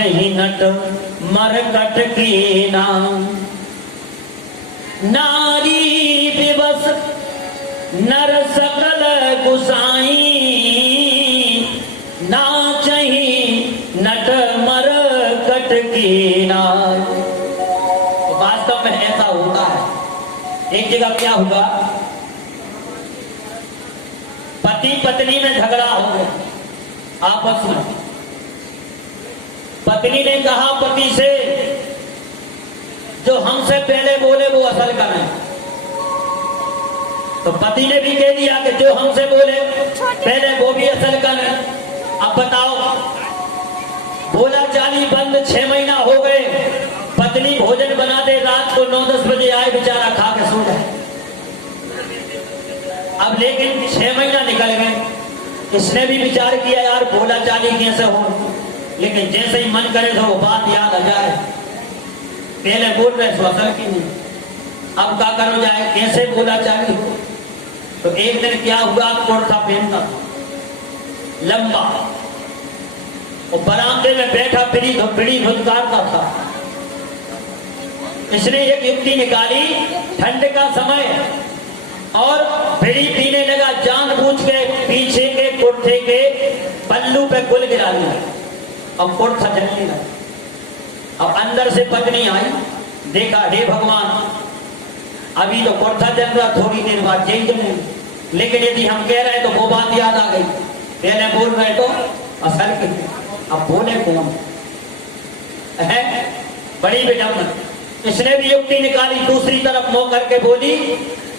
नहीं नट मरकट की नाम, नारी विवश नर सकल गुसाई, नाचही नट मरकट की नाम। तो वास्तव में ऐसा होता है। एक जगह क्या हुआ, पति पत्नी में झगड़ा हो गया आपस में। पत्नी ने कहा पति से, जो हमसे पहले बोले वो असल करें। तो पति ने भी कह दिया कि जो हमसे बोले पहले वो भी असल करें। अब बताओ, बोला चाली बंद 6 महीना हो गए, पत्नी भोजन बना दे, रात को 9-10 बजे आए, बेचारा खा के सो जाए। अब लेकिन 6 महीना निकल गए, इसने भी विचार किया यार बोला चाली कैसे हो, लेकिन जैसे ही मन करे तो वो बात याद आ जाए, पहले बोल रहे सो असल की नहीं, अब क्या करो जाए, कैसे बोला चाली हो। तो एक दिन क्या हुआ, कुर्ता पहनता लंबा, और बरामदे में बैठा बीड़ी धुतकारता था। इसने एक युक्ति निकाली, ठंड का समय और बीड़ी पीने लगा, जानबूझ के पीछे के कुर्ते के पल्लू पे गुल गिरा दिया, अब कुर्ता जलने लगा। अब अंदर से पत्नी आई, देखा हे भगवान, अभी तो कुर्ता जल रहा, थोड़ी देर बाद जल जलने, लेकिन यदि हम कह रहे तो वो बात याद आ गई, पहले बोल रहे तो असल के, अब बोले कौन है, बड़ी विडम्बना। इसने भी युक्ति निकाली, दूसरी तरफ मुंह करके बोली,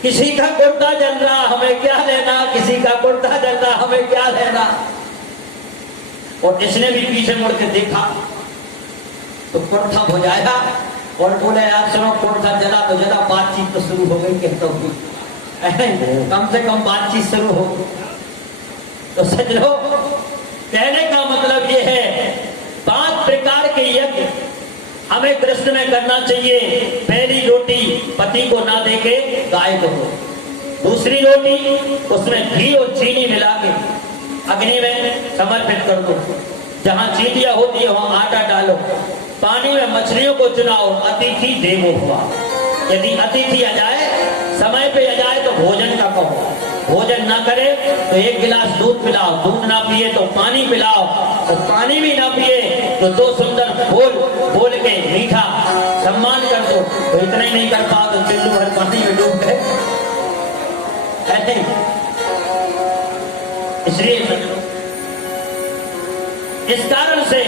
किसी का कुर्ता जल रहा हमें क्या लेना, किसी का कुर्ता जल रहा हमें क्या लेना। और इसने भी पीछे मुड़ के देखा तो कुर्ता बुझाया और बोले यार सुनो, कुर्ता जला तो जला, बातचीत तो शुरू हो गई, कहता हूँ कम से कम बातचीत शुरू हो। तो समझ लो, कहने का मतलब ये है, 5 प्रकार के यज्ञ हमें कृष्ण में करना चाहिए। पहली रोटी पति को ना देके गाय को दो, दूसरी रोटी उसमें घी और चीनी मिला के अग्नि में समर्पित कर दो, जहां चीटियां होती है वहां आटा डालो, पानी में मछलियों को चुनाओ, अतिथि देवो भव। यदि अतिथि आ जाए, समय पे आ जाए तो भोजन का कहो, भोजन ना करे तो 1 गिलास दूध पिलाओ, दूध ना पिए तो पानी पिलाओ, और पानी भी ना पिए तो 2 सुंदर बोल के मीठा सम्मान कर दो। तो इतना ही नहीं कर पाओ तो चुल्लू भर पानी में डूब गए। इसलिए इस कारण से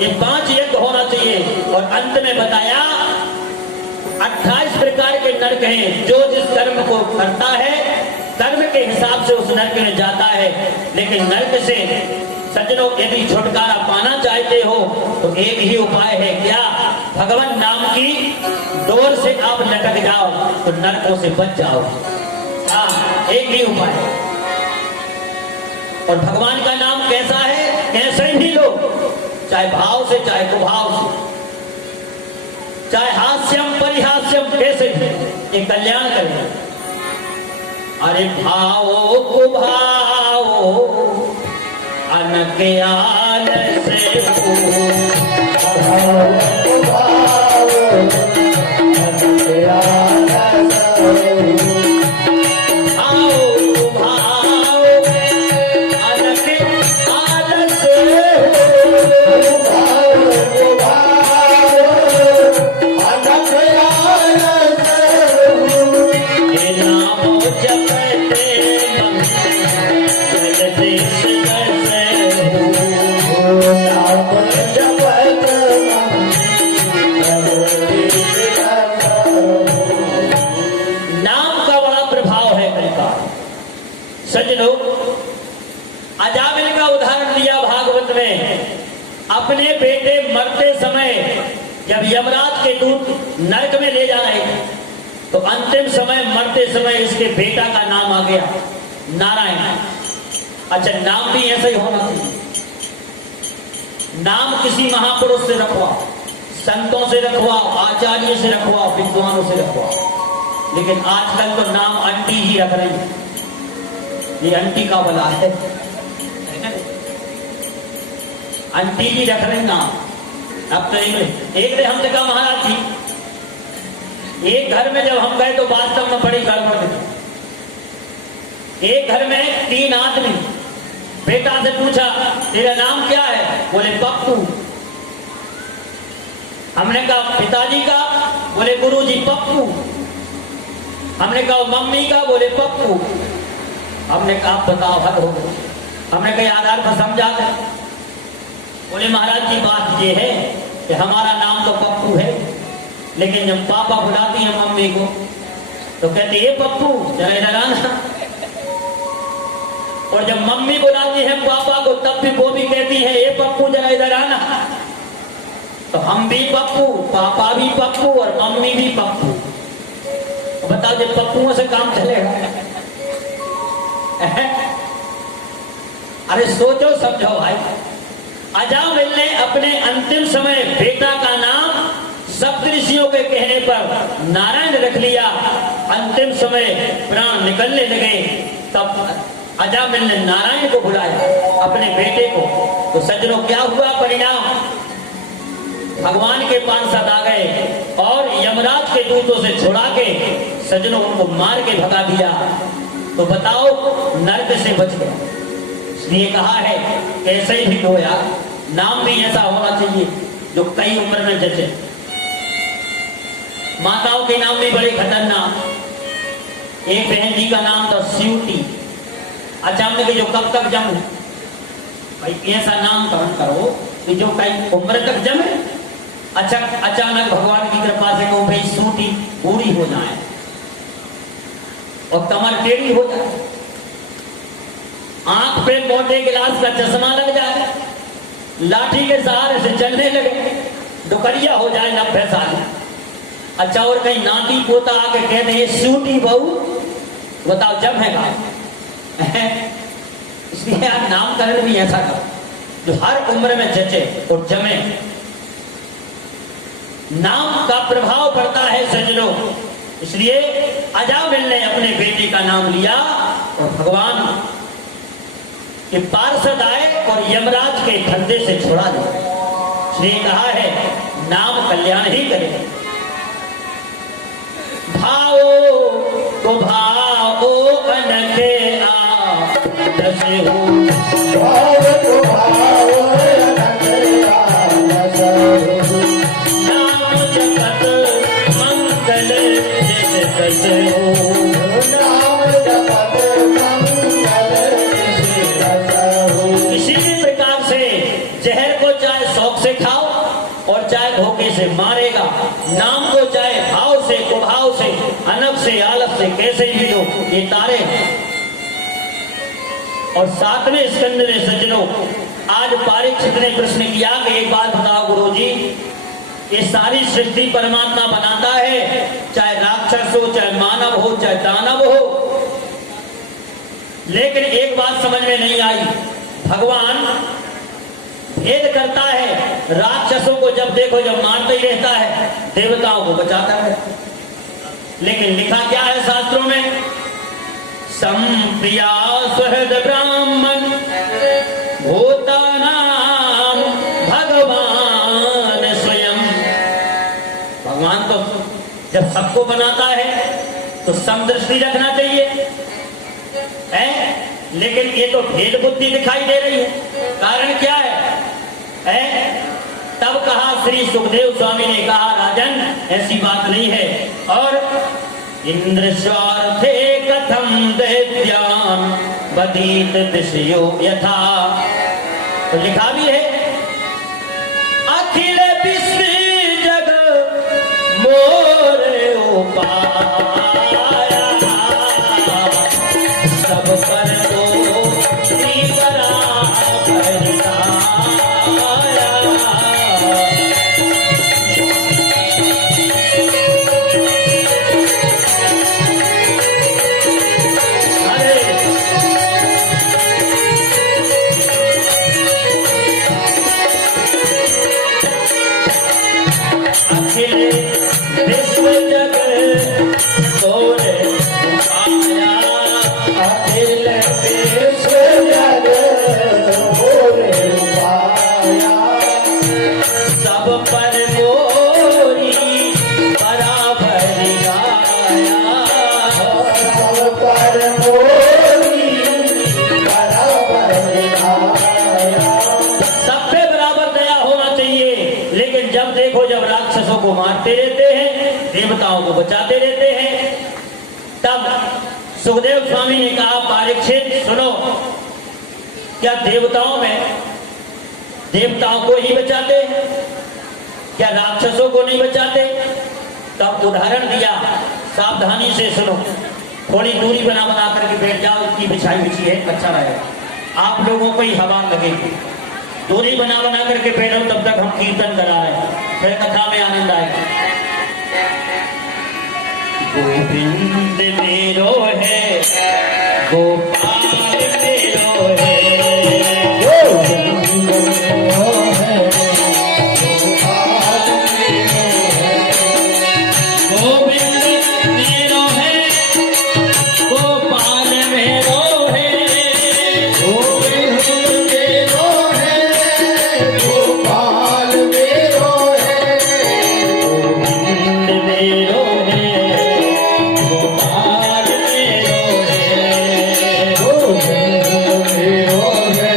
ये 5 यज्ञ होना चाहिए। और अंत में बताया 28 प्रकार के नरक हैं, जो जिस कर्म को करता है कर्म के हिसाब से उस नरक में जाता है। लेकिन नरक से सज्जनों यदि छुटकारा पाना चाहते हो तो एक ही उपाय है, क्या, भगवान नाम की डोर से आप लटक जाओ तो नरकों से बच जाओ। हाँ, एक ही उपाय। और भगवान का नाम कैसा है, कैसे भी लो, चाहे भाव से चाहे कुभाव से, चाहे हास्यम परिहास्यम, कैसे भी ये कल्याण करेगा। अरे भावो कुभावो अनज्ञान से अजामिल का उदाहरण दिया भागवत में। अपने बेटे मरते समय जब यमराज के दूत नरक में ले जा रहे थे तो अंतिम समय मरते समय इसके बेटा का नाम आ गया, नारायण। अच्छा, नाम भी ऐसा ही होना चाहिए। नाम किसी महापुरुष से रखवाओ, संतों से रखवाओ, आचार्य से रखवाओ, विद्वानों से रखवाओ। लेकिन आजकल तो नाम आंटी ही रख रही है, ये आंटी का भला है, आंटी जी रख रही नाम। अब तो एक ने हमसे कहा महाराज जी, एक घर में जब हम गए तो वास्तव में बड़ी गड़बड़ थी। एक घर में 3 आदमी, बेटा से पूछा तेरा नाम क्या है? बोले पप्पू। हमने कहा पिताजी का? बोले गुरुजी पप्पू। हमने कहा मम्मी का? बोले पप्पू। हमने कहा बताओ हद हो गई। हमने कहा आधार पर समझा दें। बोले महाराज जी बात ये है कि हमारा नाम तो पप्पू है, लेकिन जब पापा बुलाती हैं मम्मी को तो कहती है पप्पू जरा इधर आना, और जब मम्मी बुलाती है पापा को तब भी वो भी कहती है ये पप्पू जरा इधर आना। तो हम भी पप्पू, पापा भी पप्पू और मम्मी भी पप्पू। बताओ जब पप्पुओं से काम चलेगा? अरे सोचो समझो भाई। अजामिल ने अपने अंतिम समय बेटा का नाम सप्तऋषियों के कहने पर नारायण रख लिया। अंतिम समय प्राण निकलने लगे तब अजामिल ने नारायण को बुलाया अपने बेटे को। तो सज्जनों क्या हुआ परिणाम? भगवान के पार्षद आ गए और यमराज के दूतों से छुड़ा के सज्जनों उनको मार के भगा दिया। तो बताओ नरक से बच गया। इसलिए कहा है कैसे ही हो यार, नाम भी ऐसा होना चाहिए जो कई उम्र में जचे। माताओं के नाम भी बड़े खतरनाक। एक बहन जी का नाम था स्यूटी। अचानक जो कब तक जमे भाई, ऐसा नाम करण करो कि जो कई उम्र तक जमे। अच्छा, अचानक भगवान की कृपा से को भाई सूटी बूढ़ी हो जाए और कमर टेढ़ी हो जाए, आंख पे मोटे गिलास का चश्मा लग जाए, लाठी के सहारे से चलने लगे, डुकरिया हो जाए 90 साल। अच्छा, और कहीं नाती पोता आके कहते हैं सूटी बहू, बताओ जब है का? इसलिए आप नामकरण भी ऐसा करो जो हर उम्र में जचे और जमे। नाम का प्रभाव पड़ता है सज्जनों। इसलिए अजामिल ने अपने बेटे का नाम लिया और भगवान के पार्षद आए और यमराज के फंदे से छुड़ा दिया। इसलिए कहा है नाम कल्याण ही करे। भाओ तो भाओ अनखे आप दसे हो, भाव तो भाव अनखे आप दसे हो, नाम जगत मंगल जैसे दसे हो, नाम जगत मंगल जैसे दसे हो। किसी भी प्रकार से जहर को चाहे शौक से खाओ और चाहे धोखे से मारेगा, नाम को चाहे भाव से, कुभाव से, अनब से, आलस से कैसे भी लो, ये तारे। और 7वें स्कंद में सज्जनों आज परीक्षित ने प्रश्न किया कि एक बात बताओ गुरुजी, ये सारी सृष्टि परमात्मा बनाता है, चाहे राक्षस हो, चाहे मानव हो, चाहे दानव हो, लेकिन एक बात समझ में नहीं आई, भगवान भेद करता है। राक्षसों को जब देखो जब मारता ही रहता है, देवताओं को बचाता है। लेकिन लिखा क्या है शास्त्रों में? संप्रिया सुहृद ब्राह्मण भूतानां भगवान स्वयं। भगवान तो जब सबको बनाता है तो समदृष्टि रखना चाहिए है? लेकिन ये तो भेद बुद्धि दिखाई दे रही है। कारण क्या है? तब कहा श्री सुखदेव स्वामी ने कहा राजन ऐसी बात नहीं है। और इंद्र स्वार्थे कथम दैत्यान बदीत विषयो यथा, तो लिखा भी है अखिल विश्व जग मोरे उपाया, सब पर दो विश्व जग देखो जब राक्षसों को मारते रहते हैं, देवताओं को बचाते रहते हैं, तब सुखदेव स्वामी ने कहा परीक्षित सुनो, क्या देवताओं को ही बचाते हैं, क्या राक्षसों को नहीं बचाते? तब उदाहरण दिया, सावधानी से सुनो, थोड़ी दूरी बना करके बैठ जाओ, इतनी बिछाई बिछी है, अच्छा रहेगा, आप लोगों को ही हवा लगेगी। दूरी बना करके बैठो, तब तक हम कीर्तन करा रहे हैं, फिर कथा में आनंद आएगा। गोविंद मेरो है, गोपाल मेरो है, गोविंद मेरो है, गोपाल मेरो है, गोविंद मेरो है, गोपाल मेरो है, गोविंद मेरो है, गोपाल मेरो है, गोविंद मेरो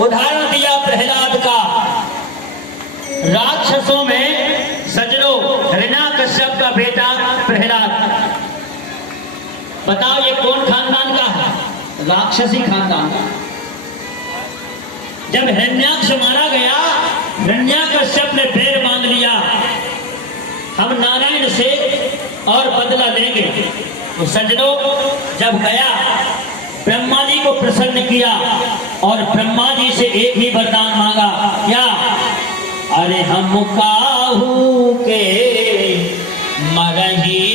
उदाहरण दिया प्रहलाद का। राक्षसों में सजनो हिरण्याकश्यप का बेटा प्रहलाद, बताओ ये कौन खानदान का है? राक्षसी खानदान। जब हिरण्याक्ष मारा गया, हिरण्याकश्यप ने पैर बांध लिया, हम नारायण से और बदला लेंगे। तो सजनो जब गया, ब्रह्मा जी को प्रसन्न किया और ब्रह्मा जी से एक ही वरदान मांगा, क्या? अरे हम काहू के मरही